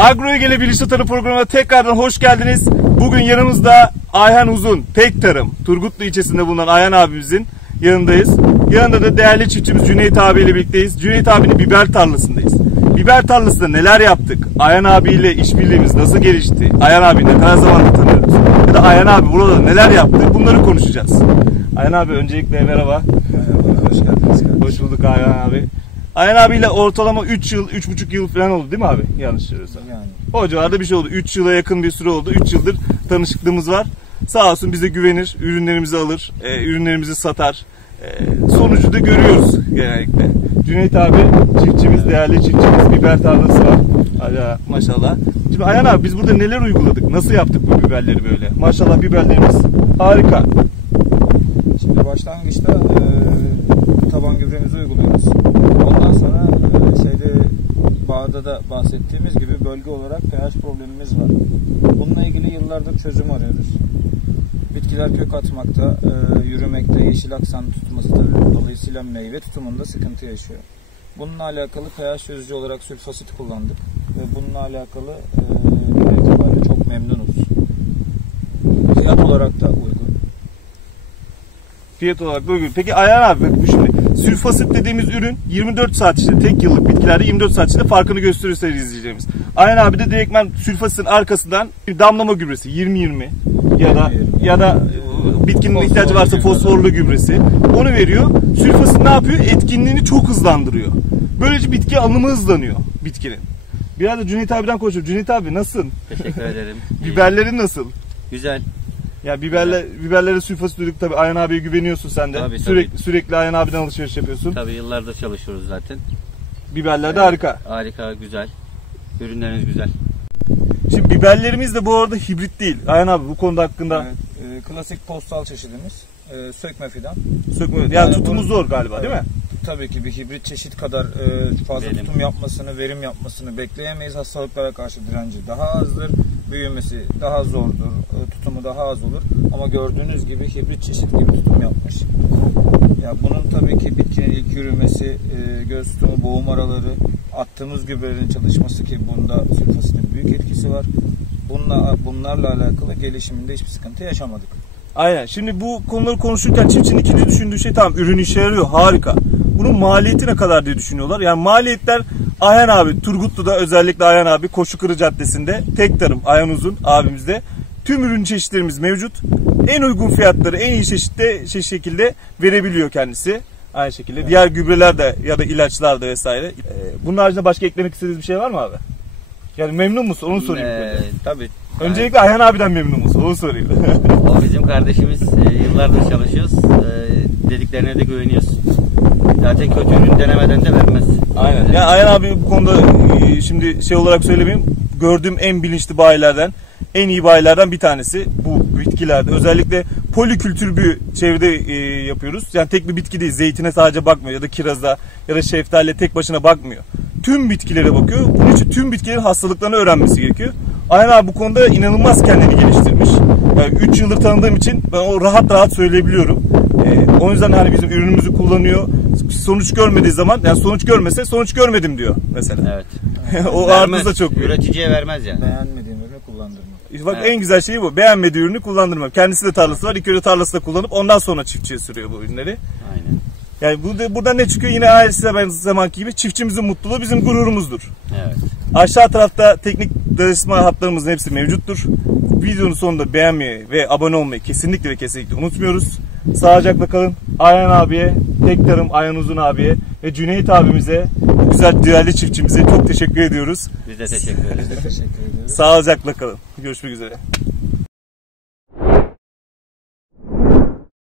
Agroegele Bilinçli Tarım programına tekrardan hoş geldiniz. Bugün yanımızda Ayhan Uzun, Tek Tarım, Turgutlu ilçesinde bulunan Ayhan abimizin yanındayız. Yanında da değerli çiftçimiz Cüneyt abiyle birlikteyiz. Cüneyt abinin biber tarlasındayız. Biber tarlasında neler yaptık? Ayhan abiyle işbirliğimiz nasıl gelişti? Ayhan abi ne kadar zamandır tanıyoruz? Ya da Ayhan abi burada neler yaptı? Bunları konuşacağız. Ayhan abi öncelikle merhaba. Merhaba, hoş geldiniz kardeşim. Hoş bulduk Ayhan abi. Ayhan abiyle ortalama 3 yıl, 3,5 yıl falan oldu değil mi abi? Yanlış söylüyorsam. Yani. O civarda bir şey oldu. 3 yıla yakın bir süre oldu. 3 yıldır tanışıklığımız var. Sağ olsun bize güvenir, ürünlerimizi alır, ürünlerimizi satar. Sonucu da görüyoruz genellikle. Cüneyt abi çiftçimiz, değerli çiftçimiz, biber tarlası var. Hala maşallah. Şimdi Ayhan abi biz burada neler uyguladık? Nasıl yaptık bu biberleri böyle? Maşallah biberlerimiz harika. Şimdi başlangıçta taban gübremizi uyguluyoruz. Ondan sonra bağda da bahsettiğimiz gibi bölge olarak pH problemimiz var. Bununla ilgili yıllardır çözüm arıyoruz. Bitkiler kök atmakta, yürümekte, yeşil aksan tutması dolayısıyla meyve tutumunda sıkıntı yaşıyor. Bununla alakalı pH çözücü olarak sülfasit kullandık ve bununla alakalı itibariyle çok memnunuz. Fiyat olarak da uygun. Fiyat olarak da uygun. Peki Ayhan abi bu şimdi sülfasit dediğimiz ürün 24 saat içinde, tek yıllık bitkilerde 24 saat içinde farkını gösterirse izleyeceğimiz. Ayhan abi de direktmen sülfasitin arkasından bir damlama gübresi 20-20 ya da bitkinin ihtiyacı varsa fosforlu gübresi onu veriyor. Sülfasit ne yapıyor? Etkinliğini çok hızlandırıyor. Böylece bitki alımı hızlanıyor bitkinin. Biraz da Cüneyt abiden konuşalım. Cüneyt abi nasılsın? Teşekkür ederim. Biberlerin nasıl? Güzel. Ya biberlere sülfasit duyduk tabii. Ayhan abiye güveniyorsun sen de. Tabii, sürekli Ayhan abiden alışveriş yapıyorsun. Tabii yıllardır çalışıyoruz zaten. Biberler de harika. Harika, güzel. Ürünleriniz güzel. Şimdi biberlerimiz de bu arada hibrit değil. Ayhan abi bu konuda hakkında. Evet, klasik postal çeşidimiz. Sökme fidan. Sökme. Yani tutumu zor galiba değil mi? Tabii ki bir hibrit çeşit kadar fazla tutum yapmasını, verim yapmasını bekleyemeyiz. Hastalıklara karşı direnci daha azdır. Büyümesi daha zordur. Tutumu daha az olur. Ama gördüğünüz gibi hibrit çeşit gibi tutum yapmış. Ya bunun tabii ki bitkinin ilk yürümesi, göz tutumu, boğum araları, attığımız gübrelerin çalışması ki bunda sülfasitin büyük etkisi var. Bunlarla alakalı gelişiminde hiçbir sıkıntı yaşamadık. Aynen. Şimdi bu konuları konuşurken çiftçinin ikinci düşündüğü şey tamam ürün işe yarıyor harika. Bunun maliyeti ne kadar diye düşünüyorlar. Yani maliyetler Ayhan abi Turgutlu'da özellikle Ayhan abi Koşukırı Caddesi'nde Tek Tarım Ayhan Uzun abimizde tüm ürün çeşitlerimiz mevcut. En uygun fiyatları en iyi şekilde verebiliyor kendisi. Aynı şekilde. Evet. Diğer gübreler de ya da ilaçlar da vesaire. Bunun haricinde başka eklemek istediğiniz bir şey var mı abi? Yani memnun musun? Onu sorayım. Tabii. Öncelikle Ayhan abiden memnun musun? Onu sorayım. O bizim kardeşimiz. Yıllardır çalışıyoruz. Dediklerine de güveniyoruz. Zaten kötü ürün denemeden de vermez. Aynen. Yani Ayhan abi bu konuda şimdi şey olarak söylemeyeyim. Gördüğüm en bilinçli bayilerden, en iyi bayilerden bir tanesi bu bitkilerde. Özellikle polikültür bir çevrede yapıyoruz. Yani tek bir bitki değil. Zeytine sadece bakmıyor ya da kiraza ya da şeftaliye tek başına bakmıyor. Tüm bitkilere bakıyor. Bunun için tüm bitkilerin hastalıklarını öğrenmesi gerekiyor. Ayhan abi bu konuda inanılmaz kendini geliştirmiş. Yani 3 yıldır tanıdığım için ben o rahat söyleyebiliyorum. O yüzden hani bizim ürünümüzü kullanıyor. Sonuç görmediği zaman, yani sonuç görmese sonuç görmedim diyor mesela. Evet. O artısı da çok büyük. Üreticiye vermez yani. Beğenmediğim ürünü kullandırma. Bak evet. En güzel şeyi bu. Beğenmediği ürünü kullandırma. Kendisi de tarlası var. İlk önce tarlasında kullanıp ondan sonra çiftçiye sürüyor bu ürünleri. Aynen. Yani buradan ne çıkıyor? Yine her zamanki gibi çiftçimizin mutluluğu bizim gururumuzdur. Evet. Aşağı tarafta teknik danışma hatlarımızın hepsi mevcuttur. Videonun sonunda beğenmeyi ve abone olmayı kesinlikle unutmuyoruz. Sağlıcakla kalın. Ayhan abiye, Tek Tarım Ayhan Uzun abiye ve Cüneyt abimize, güzel değerli çiftçimize çok teşekkür ediyoruz. Biz de teşekkür ederiz. Teşekkür ediyoruz. Sağlıcakla kalın. Görüşmek üzere.